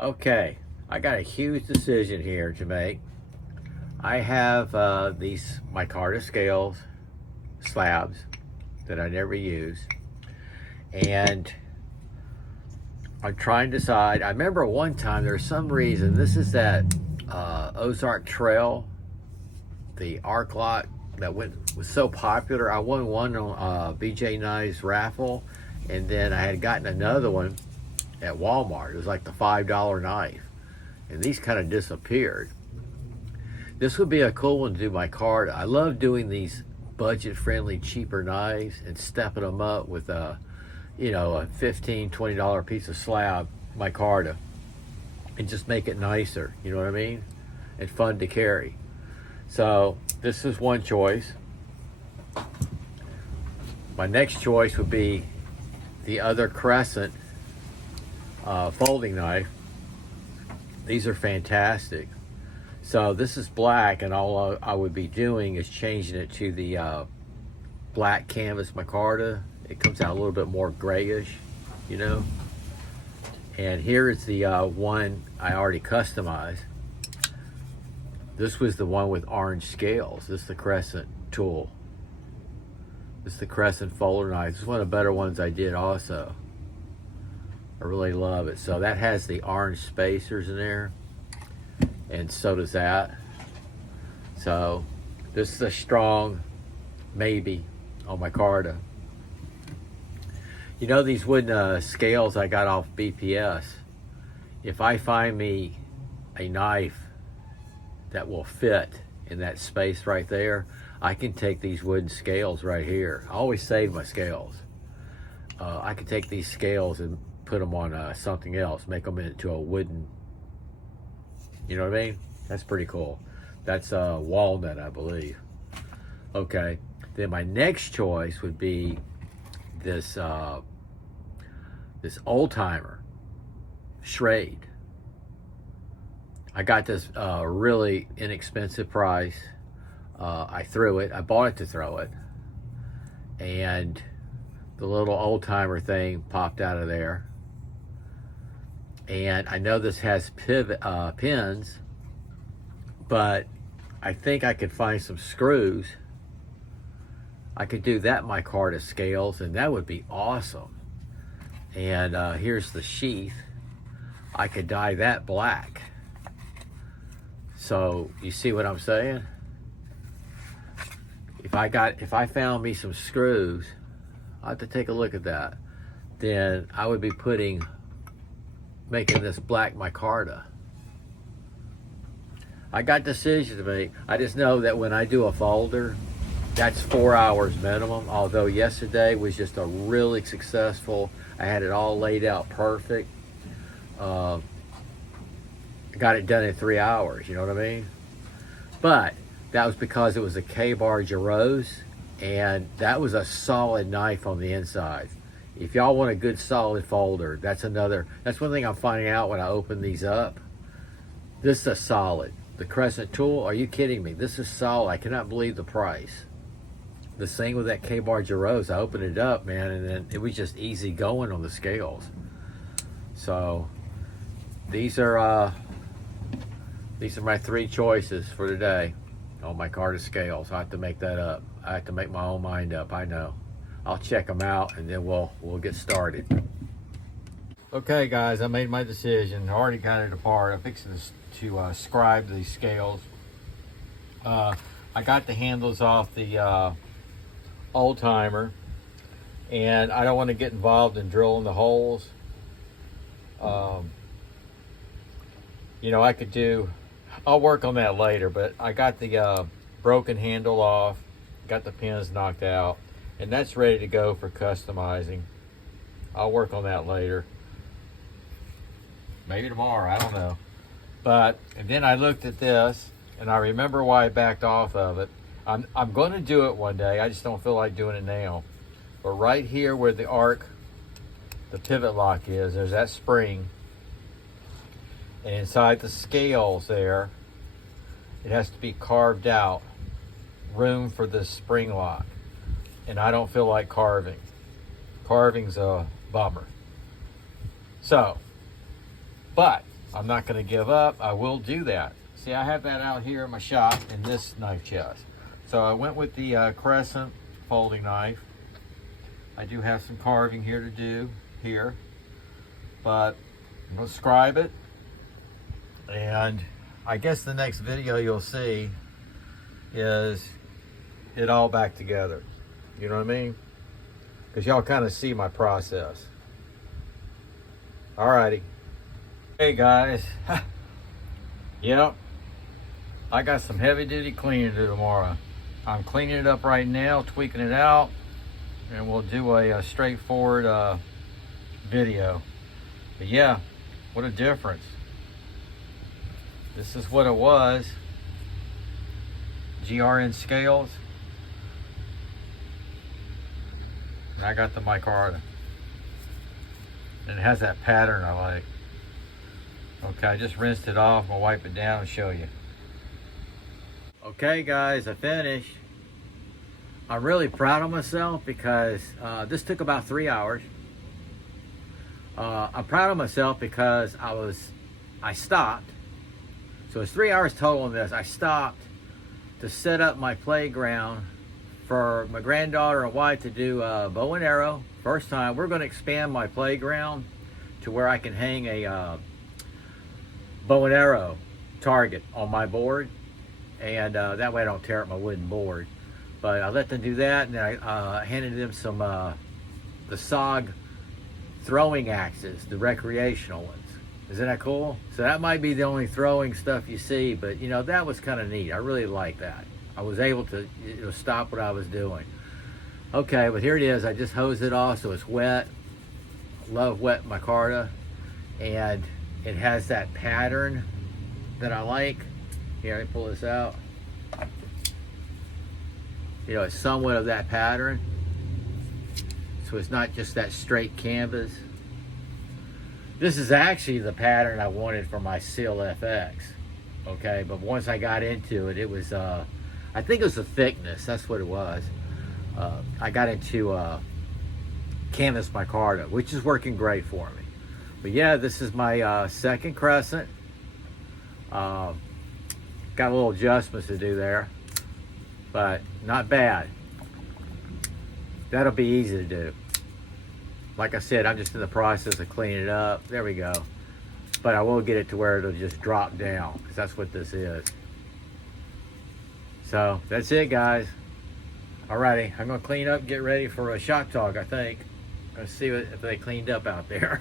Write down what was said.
Okay, I got a huge decision here to make. I have these micarta scales, slabs, that I never use, and I'm trying to decide. I remember one time there's some reason, this is that Ozark Trail, the arc lot that was so popular. I won one on BJ Nye's raffle, and then I had gotten another one at Walmart. It was like the $5 knife, and these kind of disappeared. This would be a cool one to do micarta. I love doing these budget-friendly, cheaper knives and stepping them up with a $15, $20 piece of slab micarta, and just make it nicer. You know what I mean? And fun to carry. So this is one choice. My next choice would be the other crescent folding knife. These are fantastic. So this is black, and all I would be doing is changing it to the black canvas micarta. It comes out a little bit more grayish, you know. And here is the one I already customized. This was the one with orange scales. This is the crescent tool. This is the crescent folder knife. This is one of the better ones I did also. I really love it. So that has the orange spacers in there, and so does that. So this is a strong maybe on micarta. You know, these wooden scales I got off BPS, if I find me a knife that will fit in that space right there, I can take these wooden scales right here. I always save my scales. I can take these scales and put them on something else, make them into a wooden, you know what I mean? That's pretty cool. That's walnut, I believe. Okay, then my next choice would be this this old timer Schrade. I got this really inexpensive price. I threw it. I bought it to throw it, and the little old timer thing popped out of there. And I know this has pins, but I think I could find some screws. I could do that micarta scales, and that would be awesome. And here's the sheath. I could dye that black. So you see what I'm saying? If I found me some screws, I have to take a look at that. Then I would be making this black micarta. I got decisions to make. I just know that when I do a folder, that's 4 hours minimum. Although yesterday was just a really successful. I had it all laid out perfect. Got it done in 3 hours. You know what I mean? But that was because it was a K-bar Jarose, and that was a solid knife on the inside. If y'all want a good solid folder, that's one thing I'm finding out when I open these up. This is a solid. The crescent tool, are you kidding me? This is solid. I cannot believe the price. The same with that K-bar Jarose. I opened it up, man, and then it was just easy going on the scales. So these are my three choices for today on micarta scales. I have to make that up. I have to make my own mind up. I know. I'll check them out, and then we'll get started. Okay, guys, I made my decision. I already got it apart. I'm fixing to scribe these scales. I got the handles off the old timer, and I don't want to get involved in drilling the holes. You know, I'll work on that later, but I got the broken handle off, got the pins knocked out, and that's ready to go for customizing. I'll work on that later. Maybe tomorrow, I don't know. And then I looked at this, and I remember why I backed off of it. I'm going to do it one day. I just don't feel like doing it now. But right here where the pivot lock is, there's that spring. And inside the scales there, it has to be carved out, room for this spring lock. And I don't feel like carving. Carving's a bummer. So, but I'm not going to give up. I will do that. See, I have that out here in my shop in this knife chest. So I went with the crescent folding knife. I do have some carving here to do here, but I'm going to scribe it. And I guess the next video you'll see is it all back together. You know what I mean? Because y'all kind of see my process. Alrighty. Hey guys. Yep. I got some heavy duty cleaning to do tomorrow. I'm cleaning it up right now, tweaking it out, and we'll do a straightforward video. But yeah, what a difference. This is what it was. GRN scales. And I got the Micarta. And it has that pattern I like. Okay, I just rinsed it off. I'll wipe it down and show you. Okay guys, I finished. I'm really proud of myself because this took about 3 hours. I'm proud of myself because I stopped. So it's 3 hours total in this. I stopped to set up my playground for my granddaughter and wife to do bow and arrow. First time. We're going to expand my playground to where I can hang a bow and arrow target on my board, and that way I don't tear up my wooden board. But I let them do that, and then I handed them some the SOG throwing axes, the recreational ones. Isn't that cool? So that might be the only throwing stuff you see, but you know, that was kind of neat. I really like that. I was able to stop what I was doing. Okay, but here it is. I just hosed it off so it's wet. Love wet micarta, and it has that pattern that I like. Here, let me pull this out. You know, it's somewhat of that pattern. So it's not just that straight canvas. This is actually the pattern I wanted for my Seal FX. Okay, but once I got into it, it was, I think it was the thickness. That's what it was. I got into canvas micarta, which is working great for me. But yeah, this is my second crescent. Got a little adjustments to do there, but not bad. That'll be easy to do. Like I said, I'm just in the process of cleaning it up. There we go. But I will get it to where it'll just drop down, because that's what this is. So that's it, guys. Alrighty, I'm gonna clean up, get ready for a shot talk, I think. Let's see if they cleaned up out there.